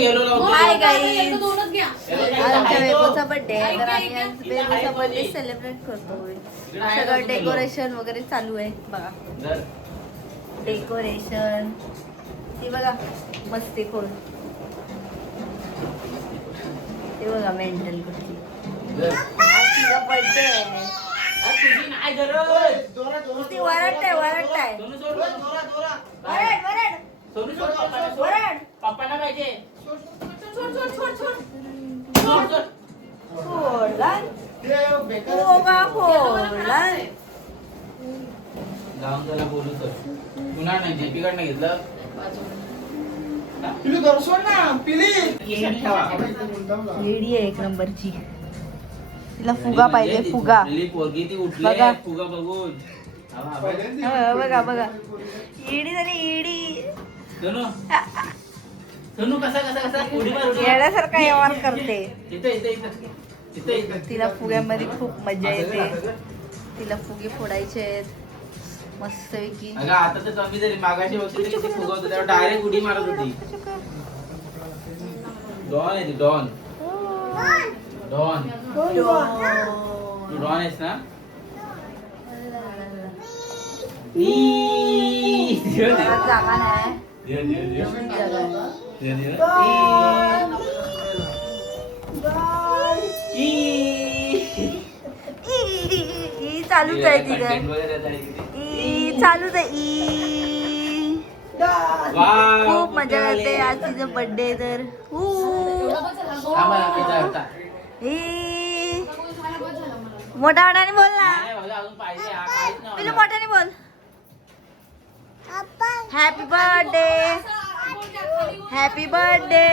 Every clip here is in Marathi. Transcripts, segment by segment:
हाय गाईज, आज आमच्या बेबूचा बर्थडे आहे तर आम्ही आज बेबूचा बर्थडे सेलिब्रेट करतोय. सगळं डेकोरेशन वगैरे चालू आहे बघा. डेकोरेशन ती बघा मस्ती खोल, ते बघा मेंटल कुठली. आज तिचा बर्थडे आहे. ती वरडताय वरडताय वरड पप्पाला पाहिजे. जाऊन त्याला बोलू तर पुन्हा नाही जेपीकडनं घेतलं. येडी आहे एक नंबरची. तिला फुगा पाहिजे, फुगा. पोरगी ती उठली फुगा बघून. बघा बघा येडी झाली येडी. सोनू कसा कसा कसा उडी मार येण्यासारखा व्यवहार करते. इथे इथे इथे इथे तिला फुग्यामध्ये खूप मजा येते. तिला फुगे फोडायचे आहेत मस्त पैकी. अगं आता तर कमी जरी मागाशी बघते किती फुगा होता तेव्हा डायरेक्ट उडी मारत होती. डॉन आहे ती डॉन. डॉन तू डॉन आहेस ना. जागा नाही. चालूच आहे तिथं. चालूच आहे. खूप मजा येते. आज तिचं बर्थडे तर मोठ्या मोठ्याने बोल ना. पिलू मोठ्याने बोल. Happy birthday happy birthday.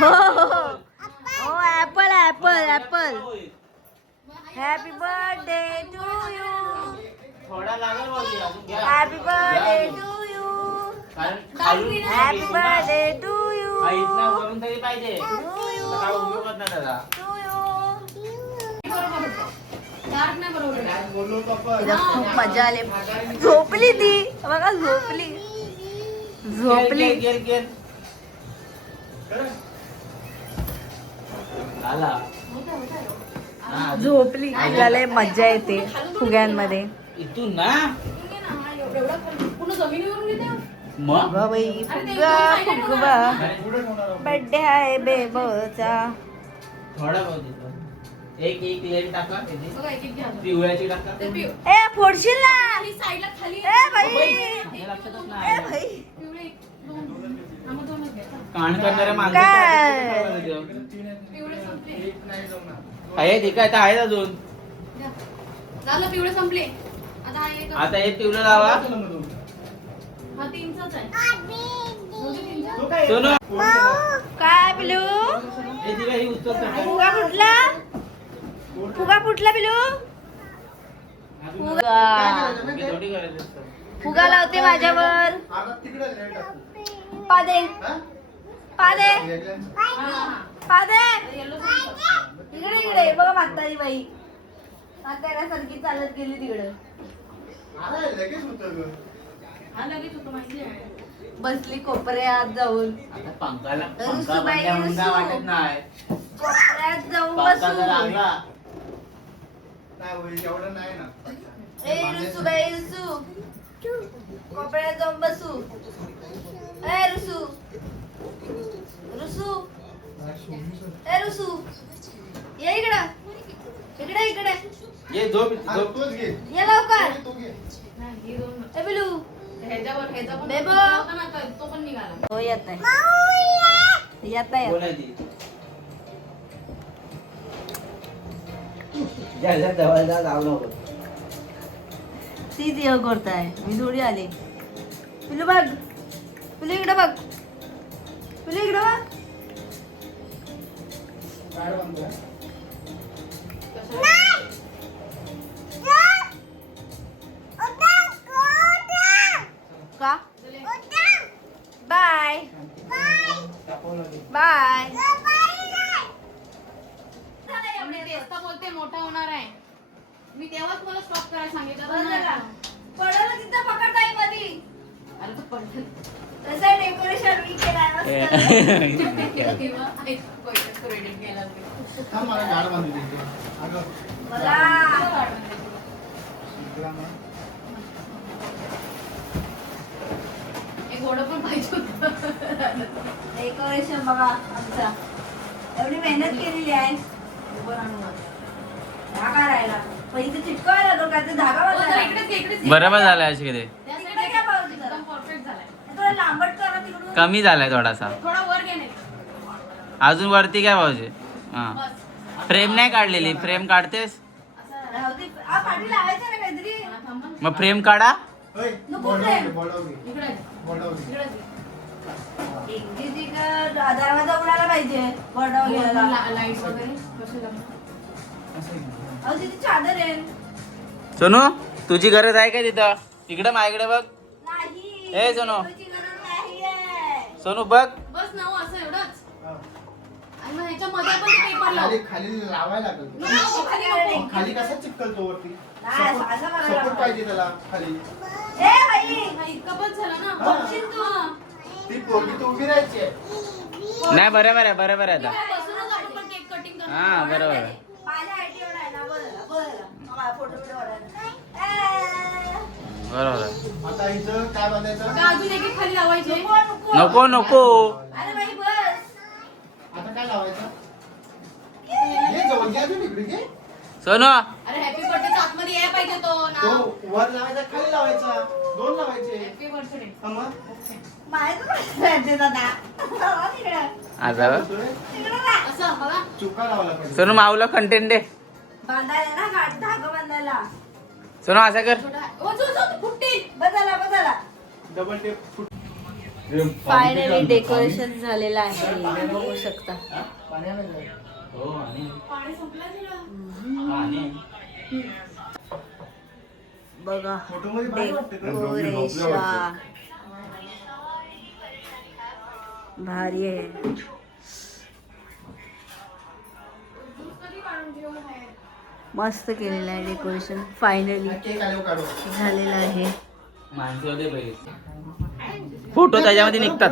हो हो apple apple apple. Happy birthday to you. Happy birthday to you. Happy birthday to you. खूप मजा आली. झोपली ती बघा झोपली झोपली. झोपली. तिला लय मजा येते फुग्यांमध्ये. इथून ना बाई फुगा फुगवा बर्थडे आहे बेबोचा. थोडा बहुत एक एक लेअर टाका पिवळ्याची टाका. ए फोडशील ना. ए भाई ए भाई कान करणाऱ्या माणसं आहे ते काय आहे अजून. झालं पिवळे संपले. आता एक पिवळं लावा. सोनू काय पिलू. फुगा फुटला. फुगा फुटला पिलू. फुगा लावते माझ्यावर. पादे पादे पादे. इकडे इकडे बघा म्हातारी बाई म्हाताऱ्यासारखी चालत गेली तिकडे. बसली कोपऱ्यात जाऊन. वाटत नाही कोपऱ्यात जाऊन बसू. ए रुसूबाई रुसू कोपऱ्यात जाऊन बसू. ए रुसू रुसू ए रुसू ये इकडं इकडे इकडे ये. झोप झोप ये लवकर. ए बिलू बेबो तो पण निघाला. हो येत आहे येत आहे. बोलायची ती देव करताय मी थोडी आले. पिलू बघ पिलू इकडे बघ पिलू इकडे बघ. का बाय बाय. बोलते मोठा होणार आहे. मी तेव्हाच मला स्टॉप करायला सांगितलं. पडायला तिथं पकडताय मधी. अरे तू पडलं. तसं डेकोरेशन मी केलाय मस्त. क्रेडिट गेला ते. थांब, मला गाड बांधू दे इथे. अगं, मला इकडं मग. एक घोडं पण पाहिजे होतं. डेकोरेशन बघा आमचा एवढी मेहनत केलेली आहे. धागा राहिला पण इथे चिटकवायला लागलो काय ते धागा हो, जरा बांधायला. इकडेच घे, इकडेच घे. बरोबर झालं अशी त्या side इकडे ला घ्या घे. पावती जरा. एकदम परफेक्ट झालाय. थोडं लांबट करा तिकडून. कमी झालाय थोडासा. थोडा वर घे नाही. अजून वरती काय पाहिजे? हा बस. फ्रेम नाही काढलेली, फ्रेम काढतेस? असं राहू दे. पाठी लावायचं ना काहीतरी. हा, थांब ना. मग फ्रेम काढा. ओय, नको बोलव फ्रेम. घे, बोलव घे, इकडे घे. बोलव घे. इकडेच घे. दरवाजा उडायला पाहिजे बॉर्डर घ्यायला. लाईट वगैरे कसे लागणार? असं घे. अहो तिथे चादर आहे. सोनू तुझी गरज आहे का तिथं? इकडे माझ्याकडे बघ. नाही. ए, सोनू. तुझी गरज नाहीये. सोनू बघ. बस ना हो, असं एवढंच. हा. आणि मग ह्याच्यामध्ये आपण ते पेपर लावू. खाली खाली लावायला लागेल ते. नको, खाली नको. खाली कसा चिपकलतो वरती? नाही, असं करायला सपोर्ट लागतं. पाहिजे त्याला खाली. ए बाई हा, इतका बस झाला ना. हा. बघशील तू. ती पोरगी तर उभी राहायची आहे. नाही बरोबर आहे, बरोबर आहे आता. बसूनच आपण पण केक कटिंग करणार. हा बरोबर आहे. माझ्या आयटी एवढा आहे ना बरं मला फोटो बिटो बरोबर आहे. आता इथं काय बांधायचं? का अजून एक एक खाली लावायचे? नको नको. अरे बाई बस. आता काय लावायचं? हे जवळ घ्या तुम्ही, इकडे घे. सोनू अरे हॅपी बर्थडे आतमध्ये यायला पाहिजे तो तो नाव. वर लावायचा, खाली लावायचा. दोन लावायचे. Happy birthday. हा मग. माझं दादा तिकडे आता बघ. तिकडे ना असं बघा. चुका लावायला पाहिजे. सोनू माऊला कंटेंट दे. बांधायला ना गाठ धागा बांधायला सोनू असं कर. छोटा आहे. ओ, जो, जो, फुटतील. बदला double tape foot. Finally decoration झालेलं आहे बघू शकता. पाणी आणायला जाऊ. हो आणि पाणी संपलं तुला. बघा फोटोमध्ये भारी वाटतं का? डेकोरेशन भारी आहे. कधी काढून ठेवू बाहेर? मस्त केलेलं आहे डेकोरेशन. फायनली केक आल्यावर काढू. झालेलं आहे. माणसं होते पहिले. फोटो त्याच्यामध्ये निघतात.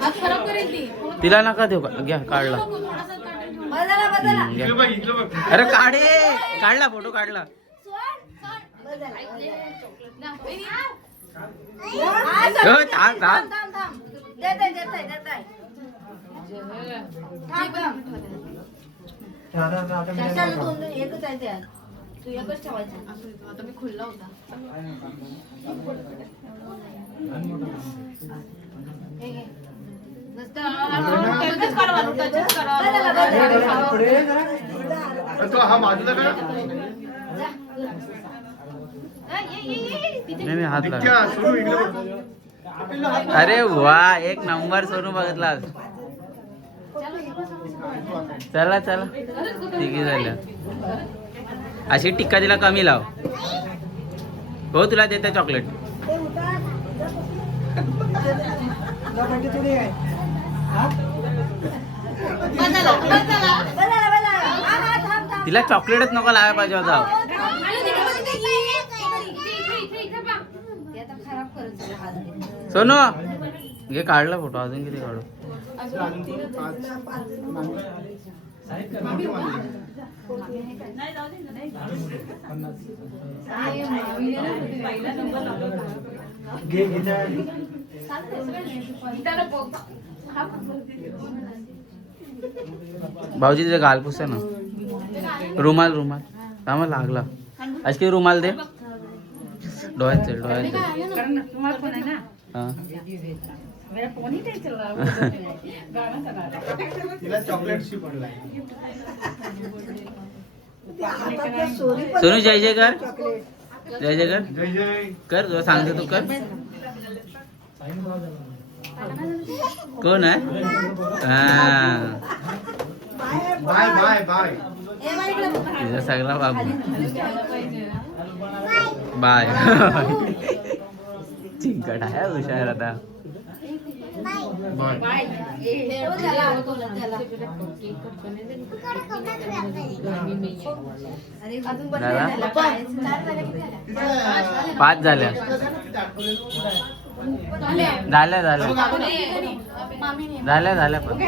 हात खराब करेल ती. तिला नका देऊ का? घ्या काढला. नको, थोडासा काढून ठेवू. बदला घ्या. अरे काढे काढला फोटो काढला. ना, वहिनी. हो, थांब थांब. एकच आहे त्या तू एकच ठेवायचं. आता मी खुल्ला होता. हे घे. टचच करा, टचच करा. तो हा बाजूला करा. नाही मी हात लागला. क्या, सोनू इकडे बघ. अरे वा एक नंबर सोनू बघितला. चला चला तिघी झाल्या. अशी टिक्का तिला कमी लाव. हो तुला देते चॉकलेट. तिला चॉकलेटच नको लावायला पाहिजे होता. सोनू घे काढला फोटो. अजून किती काढू? भाऊजी तिथे गाल पुसते ना. रुमाल रुमाल थांबा लागला. आज किती रुमाल दे. डोळ्यात डोळ्यात. हा तिला चॉकलेटशी पडलाय. सोनू जय जय कर. जय जय कर. जय जय. कर तुला सांगतो तू कर. कोण आहे? हा बाय बाय बाय. तिचा सगळा बाबू. बाय. चिंकट आहे हुशार आता. बोल. झाला? 5 झाल्या. झाल्या पण